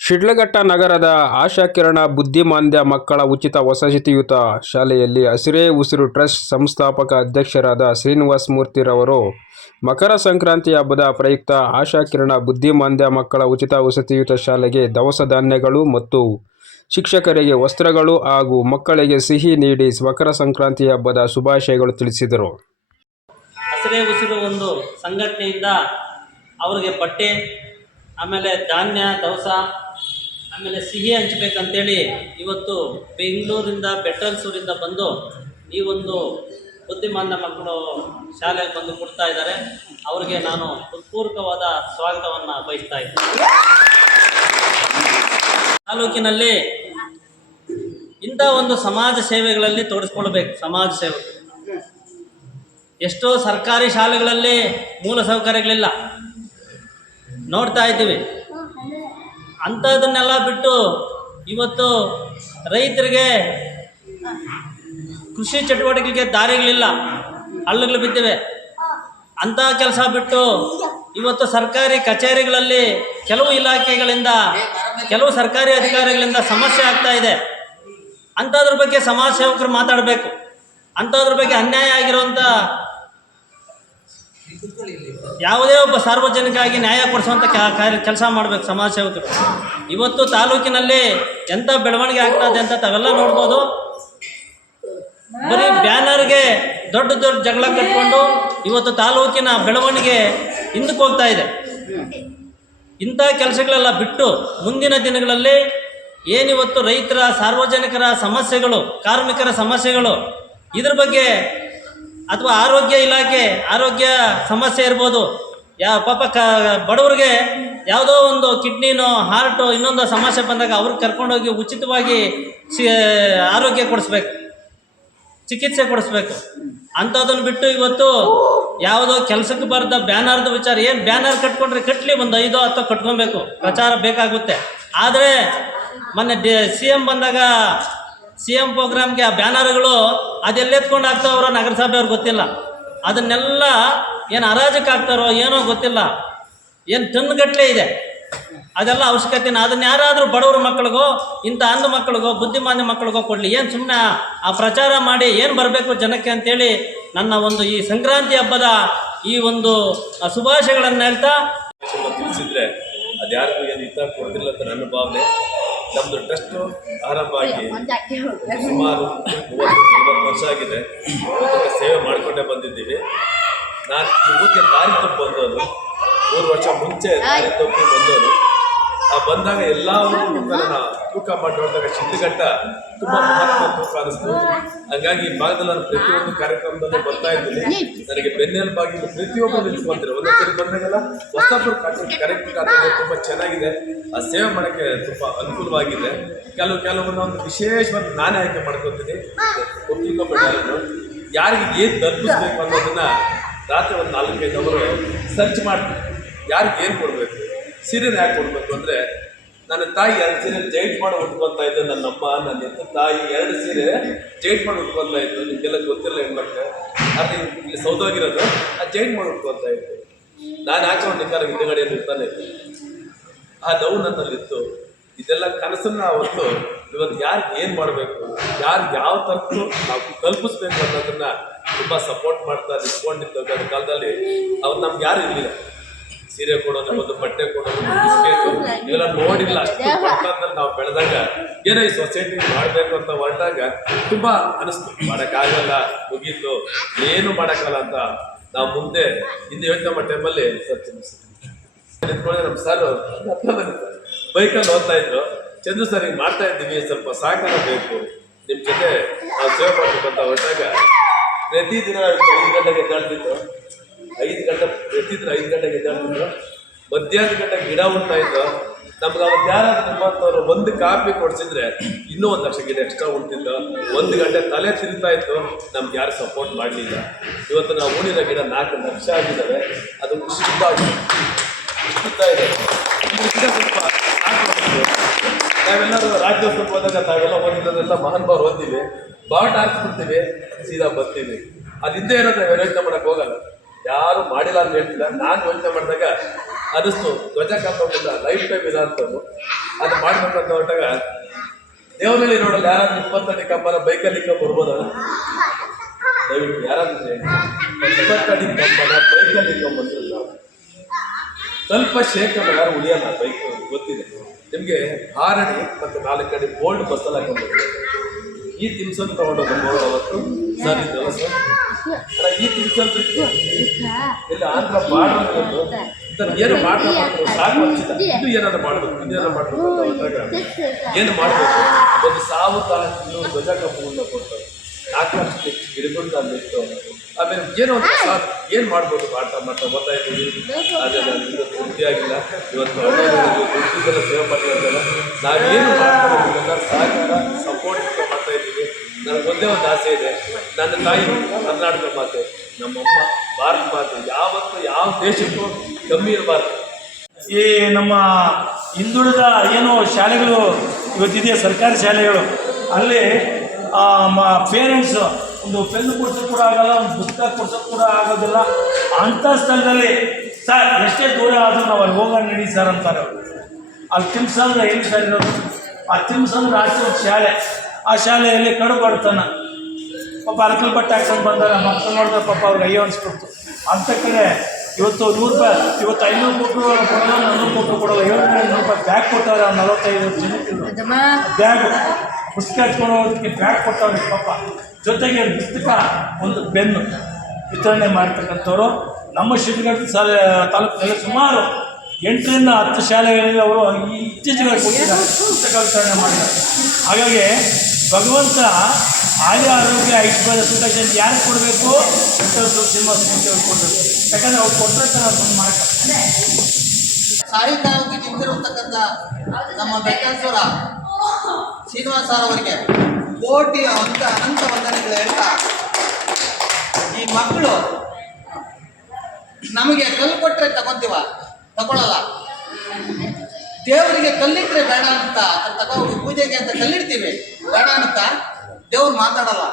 ಶಿಡ್ಲಘಟ್ಟ ನಗರದ ಆಶಾಕಿರಣ ಬುದ್ಧಿಮಾಂದ್ಯ ಮಕ್ಕಳ ಉಚಿತ ವಸತಿಯುತ ಶಾಲೆಯಲ್ಲಿ ಹಸಿರೇ ಉಸಿರು ಟ್ರಸ್ಟ್ ಸಂಸ್ಥಾಪಕ ಅಧ್ಯಕ್ಷರಾದ ಶ್ರೀನಿವಾಸ ಮೂರ್ತಿರವರು ಮಕರ ಸಂಕ್ರಾಂತಿ ಹಬ್ಬದ ಪ್ರಯುಕ್ತ ಆಶಾಕಿರಣ ಬುದ್ಧಿಮಾಂದ್ಯ ಮಕ್ಕಳ ಉಚಿತ ವಸತಿಯುತ ಶಾಲೆಗೆ ದವಸ ಧಾನ್ಯಗಳು ಮತ್ತು ಶಿಕ್ಷಕರಿಗೆ ವಸ್ತ್ರಗಳು ಹಾಗೂ ಮಕ್ಕಳಿಗೆ ಸಿಹಿ ನೀಡಿ ಮಕರ ಸಂಕ್ರಾಂತಿ ಹಬ್ಬದ ಶುಭಾಶಯಗಳು ತಿಳಿಸಿದರು. ಹಸಿರೇ ಉಸಿರು ಒಂದು ಸಂಘಟನೆಯಿಂದ ಅವರಿಗೆ ಬಟ್ಟೆ, ಆಮೇಲೆ ಧಾನ್ಯ, ದವಸ ಆಮೇಲೆ ಸಿಹಿ ಹಂಚ್ಬೇಕಂತೇಳಿ ಇವತ್ತು ಬೆಂಗಳೂರಿಂದ ಬೆಟ್ಟಲ್ಸೂರಿಂದ ಬಂದು ಈ ಒಂದು ಬುದ್ಧಿಮಾನ ಮಕ್ಕಳು ಶಾಲೆಗೆ ಬಂದು ಕೊಡ್ತಾ ಇದ್ದಾರೆ. ಅವರಿಗೆ ನಾನು ಹೃತ್ಪೂರ್ವಕವಾದ ಸ್ವಾಗತವನ್ನು ಬಯಸ್ತಾ ಇದ್ದೀನಿ. ತಾಲೂಕಿನಲ್ಲಿ ಇಂಥ ಒಂದು ಸಮಾಜ ಸೇವೆಗಳಲ್ಲಿ ತೋರಿಸ್ಕೊಳ್ಬೇಕು ಸಮಾಜ ಸೇವೆ. ಎಷ್ಟೋ ಸರ್ಕಾರಿ ಶಾಲೆಗಳಲ್ಲಿ ಮೂಲ ಸೌಕರ್ಯಗಳಿಲ್ಲ. ನೋಡ್ತಾ ಇದ್ದೀವಿ. ಅಂಥದನ್ನೆಲ್ಲ ಬಿಟ್ಟು ಇವತ್ತು ರೈತರಿಗೆ ಕೃಷಿ ಚಟುವಟಿಕೆಗೆ ದಾರಿಗಳಿಲ್ಲ, ಹಳ್ಳಗಳು ಬಿದ್ದಿವೆ. ಅಂಥ ಕೆಲಸ ಬಿಟ್ಟು ಇವತ್ತು ಸರ್ಕಾರಿ ಕಚೇರಿಗಳಲ್ಲಿ ಕೆಲವು ಇಲಾಖೆಗಳಿಂದ, ಕೆಲವು ಸರ್ಕಾರಿ ಅಧಿಕಾರಿಗಳಿಂದ ಸಮಸ್ಯೆ ಆಗ್ತಾ ಇದೆ. ಅಂಥದ್ರ ಬಗ್ಗೆ ಸಮಾಜ ಸೇವಕರು ಮಾತಾಡಬೇಕು. ಅಂಥದ್ರ ಬಗ್ಗೆ ಅನ್ಯಾಯ ಆಗಿರುವಂಥ ಯಾವುದೇ ಒಬ್ಬ ಸಾರ್ವಜನಿಕವಾಗಿ ನ್ಯಾಯ ಕೊಡಿಸುವಂಥ ಕೆಲಸ ಮಾಡಬೇಕು ಸಮಾಜ ಸೇವಕರು. ಇವತ್ತು ತಾಲೂಕಿನಲ್ಲಿ ಎಂಥ ಬೆಳವಣಿಗೆ ಆಗ್ತಾ ಇದೆ ಅಂತ ತಾವೆಲ್ಲ ನೋಡ್ಬೋದು. ಬರೀ ಬ್ಯಾನರ್ಗೆ ದೊಡ್ಡ ದೊಡ್ಡ ಜಗಳ ಕಟ್ಕೊಂಡು ಇವತ್ತು ತಾಲೂಕಿನ ಬೆಳವಣಿಗೆ ಹಿಂದಕ್ಕೆ ಹೋಗ್ತಾ ಇದೆ. ಇಂಥ ಕೆಲಸಗಳೆಲ್ಲ ಬಿಟ್ಟು ಮುಂದಿನ ದಿನಗಳಲ್ಲಿ ಏನಿವತ್ತು ರೈತರ ಸಾರ್ವಜನಿಕರ ಸಮಸ್ಯೆಗಳು, ಕಾರ್ಮಿಕರ ಸಮಸ್ಯೆಗಳು, ಇದ್ರ ಬಗ್ಗೆ ಅಥವಾ ಆರೋಗ್ಯ ಇಲಾಖೆ, ಆರೋಗ್ಯ ಸಮಸ್ಯೆ ಇರ್ಬೋದು ಯಾವ ಪಾಪ ಕ, ಬಡವ್ರಿಗೆ ಯಾವುದೋ ಒಂದು ಕಿಡ್ನಿನೋ, ಹಾರ್ಟು ಇನ್ನೊಂದು ಸಮಸ್ಯೆ ಬಂದಾಗ ಅವ್ರಿಗೆ ಕರ್ಕೊಂಡೋಗಿ ಉಚಿತವಾಗಿ ಸಿ ಆರೋಗ್ಯ ಕೊಡಿಸ್ಬೇಕು, ಚಿಕಿತ್ಸೆ ಕೊಡಿಸ್ಬೇಕು. ಅಂಥದ್ದನ್ನು ಬಿಟ್ಟು ಇವತ್ತು ಯಾವುದೋ ಕೆಲಸಕ್ಕೆ ಬರೆದ ಬ್ಯಾನರ್ದು ವಿಚಾರ, ಏನು ಬ್ಯಾನರ್ ಕಟ್ಕೊಂಡ್ರೆ ಕಟ್ಟಲಿ ಒಂದು ಐದೋ ಹತ್ತೋ ಕಟ್ಕೊಬೇಕು, ಪ್ರಚಾರ ಬೇಕಾಗುತ್ತೆ. ಆದರೆ ಮೊನ್ನೆ ಡಿ, ಸಿ ಎಂ ಬಂದಾಗ ಸಿ ಎಂ ಪ್ರೋಗ್ರಾಮ್ಗೆ ಆ ಬ್ಯಾನರ್ಗಳು ಅದೆಲ್ಲೆತ್ಕೊಂಡು ಆಗ್ತಾವ್ರೋ ನಗರಸಭೆಯವ್ರು ಗೊತ್ತಿಲ್ಲ. ಅದನ್ನೆಲ್ಲ ಏನು ಅರಾಜಕ್ಕೆ ಹಾಕ್ತಾರೋ ಏನೋ ಗೊತ್ತಿಲ್ಲ. ಏನು ಟನ್ಗಟ್ಟಲೆ ಇದೆ. ಅದೆಲ್ಲ ಅವಶ್ಯಕತೆನ ಅದನ್ನ ಯಾರಾದರೂ ಬಡವ್ರ ಮಕ್ಕಳಿಗೋ ಇಂಥ ಅಂಧ ಮಕ್ಕಳಿಗೋ ಬುದ್ಧಿಮಾನ್ಯ ಮಕ್ಕಳಿಗೋ ಕೊಡಲಿ. ಏನು ಸುಮ್ಮನೆ ಆ ಪ್ರಚಾರ ಮಾಡಿ ಏನು ಬರಬೇಕು ಜನಕ್ಕೆ ಅಂತೇಳಿ ನನ್ನ ಒಂದು ಈ ಸಂಕ್ರಾಂತಿ ಹಬ್ಬದ ಈ ಒಂದು ಆ, ಶುಭಾಶಯಗಳನ್ನು ಹೇಳ್ತಾ ತಿಳಿಸಿದ್ರೆ ಅದ್ಯಾರಿಗೂ ಏನು ಹಿತ ಕೊಡ್ತಿಲ್ಲ ಅಂತ ನನ್ನ ಭಾವನೆ. ನಮ್ಮದು ಟ್ರಸ್ಟು ಆರಂಭ ಆಗಿ ಸುಮಾರು ವರ್ಷ ಆಗಿದೆ. ಇದಕ್ಕೆ ಸೇವೆ ಮಾಡಿಕೊಂಡೇ ಬಂದಿದ್ದೀವಿ. ನಾಲ್ಕು ಊರಿಗೆ ದಾರಿ ತಪ್ಪು ಬಂದವನು ಮೂರು ವರ್ಷ ಮುಂಚೆ ದಾರಿ ತಪ್ಪಿ ಬಂದವನು ಆ ಬಂದಾಗ ಎಲ್ಲರೂ ತೂಕ ಮಾಡಿ ನೋಡಿದಾಗ ಶಿಡ್ಲಘಟ್ಟ ತುಂಬ ಮಹತ್ವ ಅನಿಸ್ತು ಹಂಗಾಗಿ ಈ ಭಾಗದಲ್ಲಿ ನಾನು ಪ್ರತಿಯೊಂದು ಕಾರ್ಯಕ್ರಮದಲ್ಲೂ ಬರ್ತಾ ಇದ್ದೀನಿ. ನನಗೆ ಬೆನ್ನೆಲುಬಾಗಿ ಪ್ರತಿಯೊಬ್ಬರು ಪ್ರತಿಯೊಬ್ಬರು ಒಂದೊಂದು ಸರಿ ಬಂದಾಗೆಲ್ಲ ಹೊಸಬ್ರು ಕರೆಕ್ಟ್ ತುಂಬಾ ತುಂಬ ಚೆನ್ನಾಗಿದೆ. ಆ ಸೇವೆ ಮಾಡೋಕ್ಕೆ ತುಂಬ ಅನುಕೂಲವಾಗಿದೆ. ಕೆಲವು ಕೆಲವನ್ನ ಒಂದು ವಿಶೇಷವಾಗಿ ನಾನೇ ಆಯ್ಕೆ ಮಾಡ್ಕೊತೀನಿ. ಒಪ್ಪಿಕೊಂಡ್ಬಿಟ್ಟು ಯಾರಿಗೆ ಏನು ತಲುಪಿಸ್ಬೇಕು ಅನ್ನೋದನ್ನ ರಾತ್ರಿ ಒಂದು ನಾಲ್ಕೈದು ಅವರು ಸರ್ಚ್ ಮಾಡ್ತೀನಿ. ಯಾರಿಗೆ ಏನು ಕೊಡಬೇಕು? ಸೀರೆನ ಯಾಕೆ ಕೊಡಬೇಕು ಅಂದರೆ ನನ್ನ ತಾಯಿ ಎರಡು ಸೀರೆ ಜೈಟ್ ಮಾಡಿ ಉಟ್ಕೊತಾ ಇದ್ದೆ ನನ್ನ ಅಮ್ಮ ನನ್ನ ಎತ್ತ ತಾಯಿ ಎರಡು ಸೀರೆ ಜೈಟ್ ಮಾಡಿ ಉಟ್ಕೊತಾ ಇದ್ದು ನಿಮಗೆಲ್ಲ ಗೊತ್ತಿಲ್ಲ ಹೆಣ್ಮಕ್ಳು. ಆದರೆ ಇಲ್ಲಿ ಸೌದಾಗಿರೋದು ಆ ಜೈಂಟ್ ಮಾಡಿ ಉಟ್ಕೊತಾ ಇದ್ದೆ ನಾನು ಹಾಕೊಂಡಿದ್ದಾರೆ ಹಿಂದುಗಡೆಯಲ್ಲಿ ಇರ್ತಾನೆ ಇದ್ದೆ. ಆ ನೋವು ನನ್ನಲ್ಲಿತ್ತು. ಇದೆಲ್ಲ ಕನಸನ್ನ ಅವತ್ತು ಇವತ್ತು ಯಾರಿಗೆ ಏನು ಮಾಡಬೇಕು ಯಾರು ಯಾವ ತರದ್ದು ನಾವು ಕಲ್ಪಿಸ್ಬೇಕು ಅನ್ನೋದನ್ನು ತುಂಬ ಸಪೋರ್ಟ್ ಮಾಡ್ತಾ ನಿಂತ್ಕೊಂಡಿದ್ದ ಕಾಲದಲ್ಲಿ. ಅವ್ರು ನಮ್ಗೆ ಯಾರು ಇರಲಿಲ್ಲ. ಸೀರೆ ಕೊಡೋದು ಒಂದು ಬಟ್ಟೆ ಕೊಡೋದು ಬಿಸ್ಕೆಟ್ ಇವೆಲ್ಲ ನೋಡಿಲ್ಲ ಅಷ್ಟು ಕೊಟ್ಟಂದ್ರೆ ನಾವು ಬೆಳೆದಾಗ ಏನೋ ಈ ಸೊಸೈಟಿ ಮಾಡಬೇಕು ಅಂತ ಹೊರಟಾಗ ತುಂಬ ಅನಿಸ್ತು. ಮಾಡೋಕ್ಕಾಗಲ್ಲ ಮುಗೀತು ಏನು ಮಾಡೋಕ್ಕಲ್ಲ ಅಂತ ನಾವು ಮುಂದೆ ಹಿಂದೆ ಯೋಚನೆ ಮಾಡೋ ಟೈಮಲ್ಲಿ ಸರ್ ನಿಂತ್ಕೊಂಡೆ ನಮ್ಮ ಸರ್ ಬೈಕಲ್ಲಿ ಓದ್ತಾ ಇದ್ರು. ಚಂದ್ರು ಸರ್ ಹಿಂಗೆ ಮಾಡ್ತಾ ಇದ್ದೀವಿ ಸ್ವಲ್ಪ ಸಹಕಾರ ಬೇಕು. ನಿಮ್ಮ ಜೊತೆ ನಾವು ಸೇವೆ ಮಾಡಬೇಕಂತ ಅಂತ ಹೊರಟಾಗ ಪ್ರತಿದಿನ ಐದು ಗಂಟೆಗೆ ಎದ್ದಾಡ್ತಿದ್ದು ಐದು ಗಂಟೆ ಎತ್ತಿದ್ರೆ ಐದು ಗಂಟೆಗೆ ಎದ್ದಾಡ್ತಿದ್ರು ಮಧ್ಯಾಹ್ನ ಗಂಟೆ ಗಿಡ ಉಳ್ತಾ ಇದ್ದು ನಮ್ಗೆ ಅವತ್ತು ಯಾರಾದ್ರೂ ನಿಮ್ಮಂಥವ್ರು ಒಂದು ಕಾಪಿ ಕೊಡಿಸಿದ್ರೆ ಇನ್ನೂ ಒಂದು ಲಕ್ಷ ಗಿಡ ಎಕ್ಸ್ಟ್ರಾ ಉಂಟಿತ್ತು ಒಂದು ಗಂಟೆ ತಲೆ ತಿಂತಾ ಇತ್ತು. ನಮ್ಗೆ ಯಾರು ಸಪೋರ್ಟ್ ಮಾಡಲಿಲ್ಲ. ಇವತ್ತು ನಾವು ಉಳಿದ ಗಿಡ ನಾಲ್ಕು ಲಕ್ಷ ಆಗಿದ್ದಾವೆ. ಅದು ತುಂಬ ಇದೆ. ನಾವೆಲ್ಲರೂ ರಾಜ್ಯೋತ್ಸವಕ್ಕೆ ಹೋದಾಗ ತಾವೆಲ್ಲ ಓದಿರೋದೆಲ್ಲ ಮಹಾನುಭಾವರು ಓದ್ತೀವಿ. ಬಾಟ್ ಹಾಕ್ಸ್ಬಿಡ್ತೀವಿ. ಸೀದಾ ಬರ್ತೀವಿ. ಅದಿದ್ದೇ ಇರೋದು ನಾವು ಯೋಚನೆ ಮಾಡಕ್ಕೆ ಹೋಗಲ್ಲ. ಯಾರು ಮಾಡಿಲ್ಲ ಅಂತ ಹೇಳ್ತಿಲ್ಲ. ನಾನು ಯೋಚನೆ ಮಾಡಿದಾಗ ಅನಿಸ್ತು ಧ್ವಜ ಕಾಪಾಡಿಲ್ಲ ಲೈಫ್ ಟೈಮ್ ಇಲ್ಲ ಅಂತಂದು ಅದು ಮಾಡ್ಬೇಕಂತ ಹೊರಟಾಗ ದೇವನಲ್ಲಿ ನೋಡಲ್ಲ ಯಾರಾದ್ರೂ ಇಪ್ಪತ್ತಡಿ ಕಂಬನ ಬೈಕಲ್ಲಿ ಬರ್ಬೋದ? ದಯವಿಟ್ಟು ಯಾರಾದ್ರೂ. ಇಪ್ಪತ್ತಡಿ ಕಂಬನ ಬೈಕಲ್ಲಿ ಬಂದಿಲ್ಲ ಸ್ವಲ್ಪ ಶೇಖರ ಯಾರು ಉಳಿಯಲ್ಲ ಬೈಕ್ ಗೊತ್ತಿದೆ. ನಿಮಗೆ ಆರಡಿ ಮತ್ತು ನಾಲ್ಕು ಅಡಿ ಬೋಲ್ಡ್ ಬಸ್ಸಲ್ಲಿ ಹಾಕೊಂಡ್ಬರ್ತೀವಿ ಈ ತಿನ್ಸನ್ನು ತಗೊಂಡು ಬಂದವರು ಅವತ್ತು. ಸರ್ ಇದ್ದಲ್ಲ ಸರ್. ಅಲ್ಲ, ಈ ತಿನ್ಸಂತ ಇಲ್ಲ ಆಂಧ್ರ ಸರ್ ಏನು ಮಾಡಬೇಕು ಸಾಕು ಇದು ಏನಾದ್ರು ಮಾಡಬೇಕು. ಇದೇನಾದ್ರು ಮಾಡಬೇಕು ಏನು ಮಾಡಬೇಕು? ಒಂದು ಸಾವಿರದ ಇನ್ನೂರು ಧ್ವಜ ಕಪ್ಪು ಕೊಡ್ತಾರೆ. ನಾಲ್ಕು ಲಕ್ಷ ಗಿಡಗಳು ಅಲ್ಲಿತ್ತು ಆಮೇಲೆ ಏನೋ ಒಂದು ಸಾಕು. ಏನು ಮಾಡ್ಬೋದು ಮಾಡ್ತಾ ಮಾಡ್ತಾ ಬರ್ತಾ ಇದ್ದೀವಿ. ಆದರೆ ತೃಪ್ತಿ ಆಗಿಲ್ಲ. ಇವತ್ತು ದುಡ್ಡಿಗೆಲ್ಲ ಸೇವೆ ಮಾಡಿರೋದಲ್ಲ ನಾವೇನು ಮಾಡ್ತಾ ಸಹಕಾರ ಸಪೋರ್ಟ್ ಮಾಡ್ತಾ ಇದ್ದೀವಿ. ನನಗೆ ಒಂದೇ ಒಂದು ಆಸೆ ಇದೆ. ನನ್ನ ತಾಯಿ ಕರ್ನಾಟಕ ಮಾತೆ, ನಮ್ಮಮ್ಮ ಭಾರತ ಮಾತೆ, ಯಾವತ್ತು ಯಾವ ದೇಶಕ್ಕೂ ಕಮ್ಮಿ ಇರಬಾರ್ದು ಈ ನಮ್ಮ ಹಿಂದುಳಿದ ಏನು ಶಾಲೆಗಳು ಇವತ್ತಿದೆಯಾ ಸರ್ಕಾರಿ ಶಾಲೆಗಳು, ಅಲ್ಲಿ ಪೇರೆಂಟ್ಸು ಒಂದು ಪೆನ್ ಕೊಡ್ಸೋಕೆ ಕೂಡ ಆಗಲ್ಲ ಒಂದು ಪುಸ್ತಕ ಕೊಡ್ಸೋಕೆ ಕೂಡ ಆಗೋದಿಲ್ಲ. ಅಂಥ ಸ್ಥಳದಲ್ಲಿ ಸರ್ ಎಷ್ಟೇ ದೂರ ಆದರೂ ನಾವು ಅಲ್ಲಿ ಹೋಗೋಣ ನಡೀ ಸರ್ ಅಂತಾರೆ ಅವ್ರು. ಅಲ್ಲಿ ತಿಮ್ಸ್ ಅಂದ್ರೆ ಏನು ಸರ್ ಇರೋದು? ಆ ತಿಮ್ಸ್ ಅಂದ್ರೆ ಆಚೆ ಒಂದು ಶಾಲೆ. ಆ ಶಾಲೆಯಲ್ಲಿ ಕಡು ಬಡ್ತಾನ. ಪಾಪ ಅರ್ಕಲ್ ಬಟ್ಟೆ ಹಾಕೊಂಡು ಬಂದಾರ ಮಕ್ಕಳು ನೋಡಿದ್ರೆ ಪಾಪ ಅವ್ರಿಗೆ ಅಯ್ಯೋ ಅನಿಸ್ಬಿಡ್ತು. ಅಂಥ ಕಡೆ ಇವತ್ತು ನೂರು ರೂಪಾಯಿ ಇವತ್ತು ಐನೂರು ಕೊಟ್ಟರು ಕೊಡೋಲ್ಲ ನೂರು ಕೊಟ್ಟರು ಕೊಡೋಲ್ಲ ಐವತ್ತು ನೂರು ರೂಪಾಯಿ ಬ್ಯಾಗ್ ಕೊಟ್ಟವ್ರೆ ನಲವತ್ತೈದು ಜನಕ್ಕೆ ಬ್ಯಾಗ್. ಪುಸ್ತಕ ಹಚ್ಕೊಂಡು ಹೋಗೋದಕ್ಕೆ ಬ್ಯಾಗ್ ಕೊಟ್ಟವ್ರೆ ಪಾಪ. ಜೊತೆಗೆ ಪುಸ್ತಕ ಒಂದು ಪೆನ್ನು ವಿತರಣೆ ಮಾಡ್ತಕ್ಕಂಥವ್ರು ನಮ್ಮ ಶಿವಗಡ ಶಾಲೆ ತಾಲೂಕಿನಲ್ಲಿ ಸುಮಾರು ಎಂಟರಿಂದ ಹತ್ತು ಶಾಲೆಗಳಲ್ಲಿ ಅವರು ಈ ಇತ್ತೀಚೆಗೆ ಪುಸ್ತಕ ವಿತರಣೆ ಮಾಡಿದ್ದಾರೆ ಹಾಗಾಗಿ ಭಗವಂತ ಆಯ ಆರೋಗ್ಯ ಐಶ್ವರ್ಯ ಸುಖ ಯಾರು ಕೊಡಬೇಕು ಸಿನಿಮಾ ಸ್ಫೂರ್ತಿ ಅವ್ರು ಕೊಡಬೇಕು ಯಾಕಂದರೆ ಅವ್ರು ಕೊಟ್ಟರೆ ಬಂದು ಮಾಡ್ತಾರೆ ತಾಲೂಕಿಗೆ ನಿಂತಿರುವಂತಕ್ಕಂಥ ನಮ್ಮ ಬೆಟ್ಟೇಶ್ವರ ಶ್ರೀನಿವಾಸ ಅವರಿಗೆ ಕೋಟಿ ಅಂತ ಅನಂತ ವಂದನೆಗಳು ಹೇಳ್ತಾ. ಈ ಮಕ್ಕಳು ನಮಗೆ ಕಲ್ಲು ಕೊಟ್ಟರೆ ತಗೊಂತೀವ? ತಗೊಳ್ಳಲ್ಲ ದೇವರಿಗೆ ಕಲ್ಲಿಟ್ಟರೆ ಬೇಡ ಅಂತ ತಗೋ ಪೂಜೆಗೆ ಅಂತ ಕಲ್ಲಿಡ್ತೀವಿ. ಬೇಡ ಅಂತ ದೇವ್ರು ಮಾತಾಡಲ್ಲ.